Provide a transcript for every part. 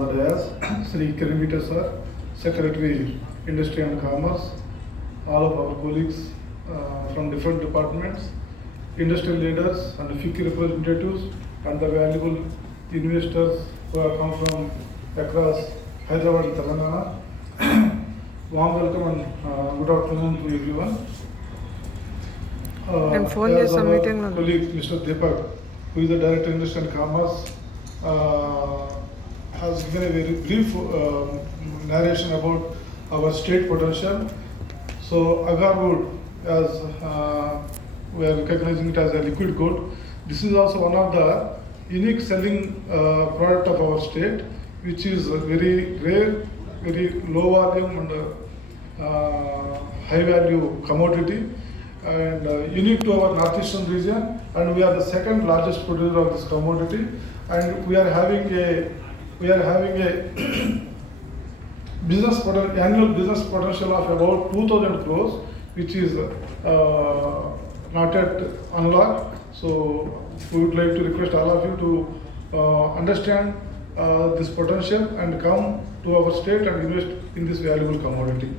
on the dais, Sri Kirimita sir, Secretary Industry and Commerce, all of our colleagues from different departments, industrial leaders and FICCI representatives, and the valuable investors who have come from across Hyderabad and Telangana. Warm welcome and good afternoon to everyone. And 4 years our meeting colleague Mr. Deepak, who is the Director Industry and Commerce, has given a very brief narration about our state potential. So agar wood, as we are recognizing it as a liquid gold, this is also one of the unique selling product of our state, which is very rare, very low volume and high value commodity, and unique to our northeastern region, and we are the second largest producer of this commodity, and we are having a annual business potential of about 2,000 crores, which is not yet unlocked. So we would like to request all of you to understand this potential and come to our state and invest in this valuable commodity.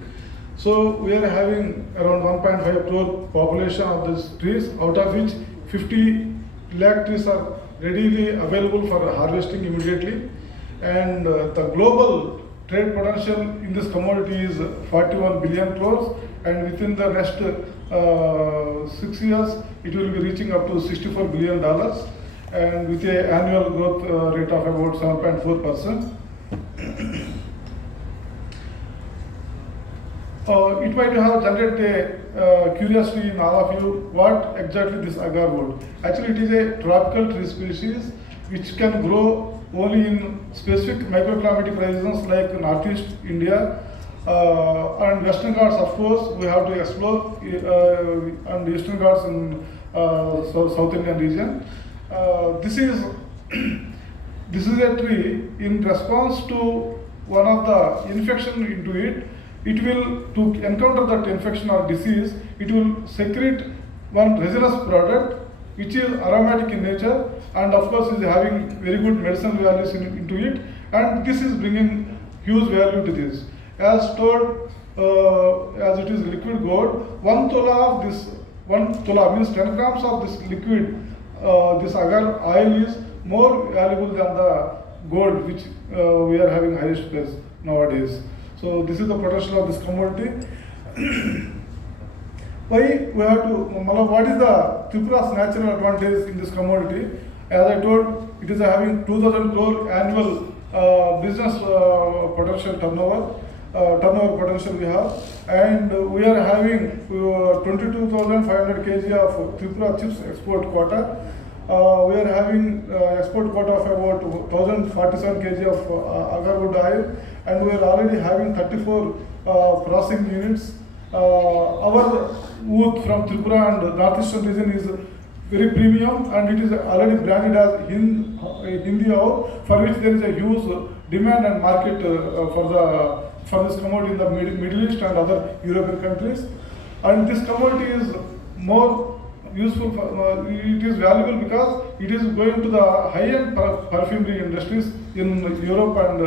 So we are having around 1.5 crore population of these trees, out of which 50 lakh trees are readily available for harvesting immediately. And the global trade potential in this commodity is 41 billion crores, and within the next 6 years it will be reaching up to $64 billion, and with an annual growth rate of about 7.4%. It might have generated a curiosity in all of you, what exactly this agar wood. Actually, it is a tropical tree species which can grow only in specific microclimatic regions like Northeast India and Western Ghats. Of course, we have to explore and Eastern Ghats in South Indian region. This is a tree. In response to one of the infection into it, it will, to encounter that infection or disease, it will secrete one resinous product which is aromatic in nature, and of course is having very good medicinal values into it, and this is bringing huge value to this. As told, as it is liquid gold, 1 tola of this, 1 tola means 10 grams of this liquid, this agar oil is more valuable than the gold which we are having highest price nowadays. So this is the potential of this commodity. Why we have to, what is the Tripura's natural advantage in this commodity? As I told, it is having 2,000 crore annual business potential turnover potential we have, and we are having 22,500 kg of Tripura chips export quota. We are having export quota of about 1,047 kg of agar wood oil, and we are already having 34 processing units. Our wood from Tripura and Northeastern region is very premium, and it is already branded as Hindi oil, for which there is a huge demand and market for this commodity in the Middle East and other European countries. And this commodity is more useful, it is valuable because it is going to the high-end perfumery industries in Europe and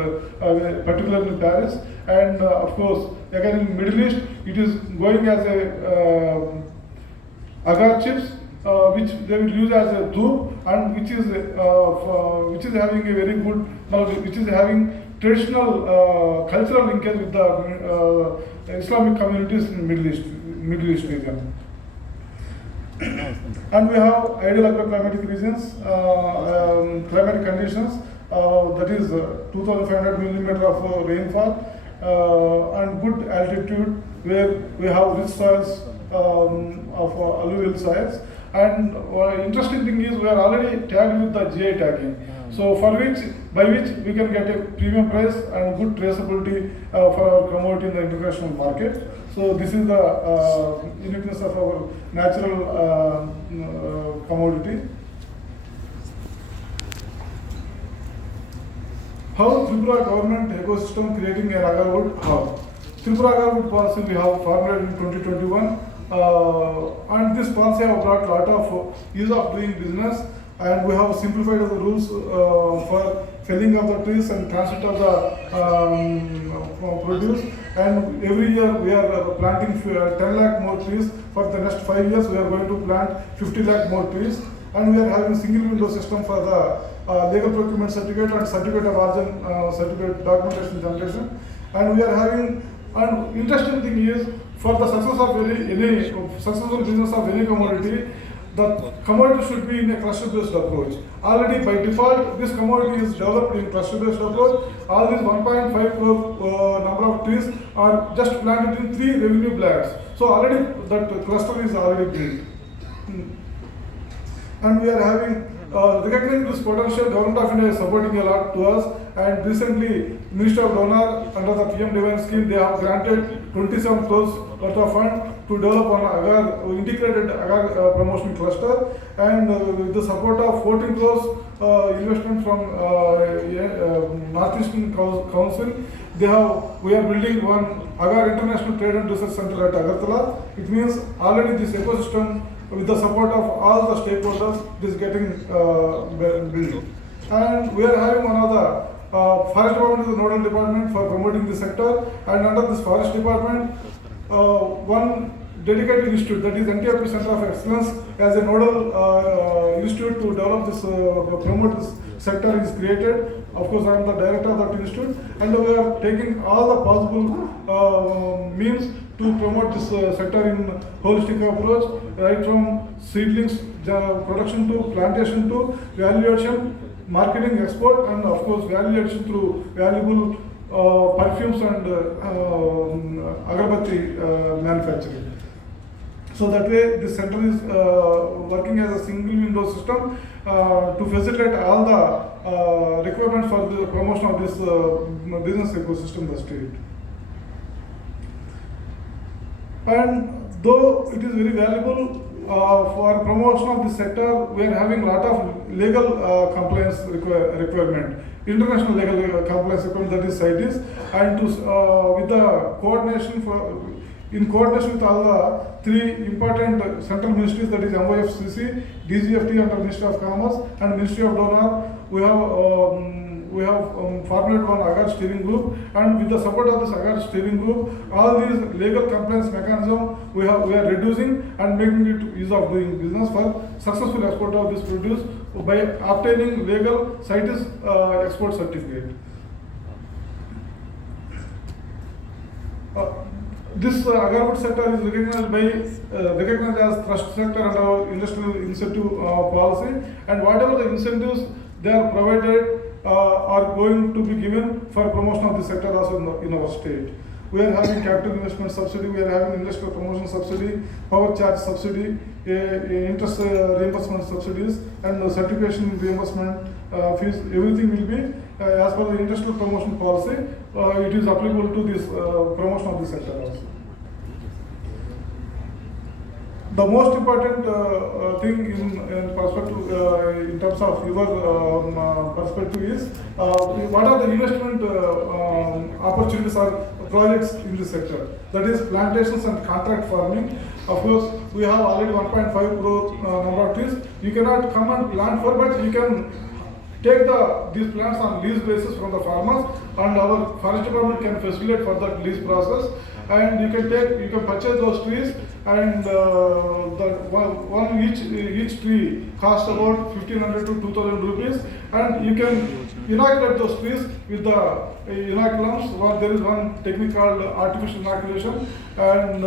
particularly in Paris, and of course again in Middle East it is going as a agar chips, which they will use as a dhoop, and which is having a very good, which is having traditional cultural linkage with the Islamic communities in Middle East region. And we have ideal agroclimatic regions, climatic conditions, that is 2,500 millimeter of rainfall, and good altitude where we have rich soils of alluvial soils. And interesting thing is we are already tagged with the GI tagging. So by which we can get a premium price and good traceability for our commodity in the international market. So this is the uniqueness of our natural commodity. How Tripura government ecosystem creating an agar wood hub. Tripura agar wood policy we have formulated in 2021, and this policy have brought a lot of ease of doing business, and we have simplified the rules for felling of the trees and transit of the produce. And every year we are planting 10 lakh more trees. For the next 5 years we are going to plant 50 lakh more trees. And we are having single window system for the legal procurement certificate and certificate of origin certificate documentation generation. And we are having, and interesting thing is, for the success of any successful business of any commodity, the commodity should be in a cluster-based approach. Already by default, this commodity is developed in cluster-based approach. All these 1.5 crore number of trees are just planted in 3 revenue blocks. So already that cluster is already built. And we are having, recognizing this potential, Government of India is supporting a lot to us. And recently, Ministry of Donor under the PM Divine scheme, they have granted 27 crores worth of fund to develop an agar, integrated agar promotion cluster. And with the support of 14 crores investment from Northeastern Council, we are building one agar International Trade and Research Center at Agartala. It means already this ecosystem, with the support of all the stakeholders, is getting built. And we are having one of the Forest Department is the nodal department for promoting the sector, and under this Forest Department, one dedicated institute, that is NTIP Center of Excellence, as a nodal institute to develop this, promote this sector is created. Of course, I am the director of that institute, and we are taking all the possible means to promote this sector in holistic approach, right from seedlings production to plantation to value addition, marketing, export, and of course value addition through valuable perfumes and agarbatti manufacturing. So that way this center is working as a single window system to facilitate all the requirements for the promotion of this business ecosystem in the state. And though it is very valuable for promotion of this sector, we are having a lot of legal compliance requirement, international legal compliance requirement, that is CITES, and to with the coordination in coordination with all the 3 important central ministries, that is MOFCC, DGFT under Ministry of Commerce, and Ministry of Donor, we have formulated one agar steering group, and with the support of this agar steering group, all these legal compliance mechanism we are reducing and making it ease of doing business for successful export of this produce by obtaining legal CITES export certificate. This agarwood sector is recognized as trust sector under our industrial incentive policy, and whatever the incentives they are provided are going to be given for promotion of the sector also in our state. We are having capital investment subsidy, we are having industrial promotion subsidy, power charge subsidy, interest reimbursement subsidies, and certification reimbursement fees. Everything will be as per the industrial promotion policy. It is applicable to this promotion of the sector also. The most important thing in perspective, in terms of your perspective, is what are the investment opportunities or projects in this sector? That is plantations and contract farming. Of course, we have already 1.5 crore number of trees. You cannot come and plant for, but you can take these plants on lease basis from the farmers, and our forest department can facilitate for that lease process. And you can purchase those trees, and each tree costs about 1,500 to 2,000 rupees, and you can inoculate those trees with the inoculums. There is one technique called artificial inoculation, and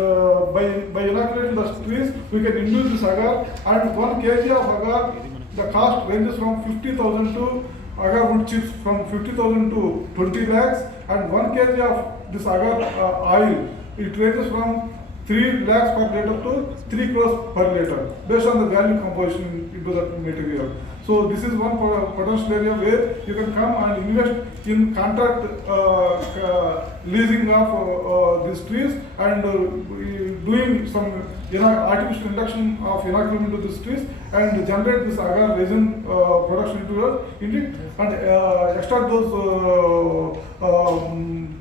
by inoculating the trees, we can induce this agar, and 1 kg of agar, the cost ranges from 50,000 to agar wood chips from 50,000 to 20 lakhs, and 1 kg of this agar oil, it ranges from 3 lakhs per liter to 3 crores per liter, based on the value composition into that material. So this is one potential area where you can come and invest in contract leasing of these trees, and doing some artificial induction of inoculum into these trees, and generate this agar resin production into it, and extract those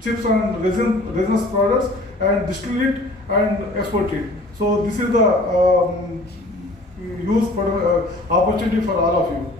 chips and resinous products, and distill it and export it. So this is the huge opportunity for all of you.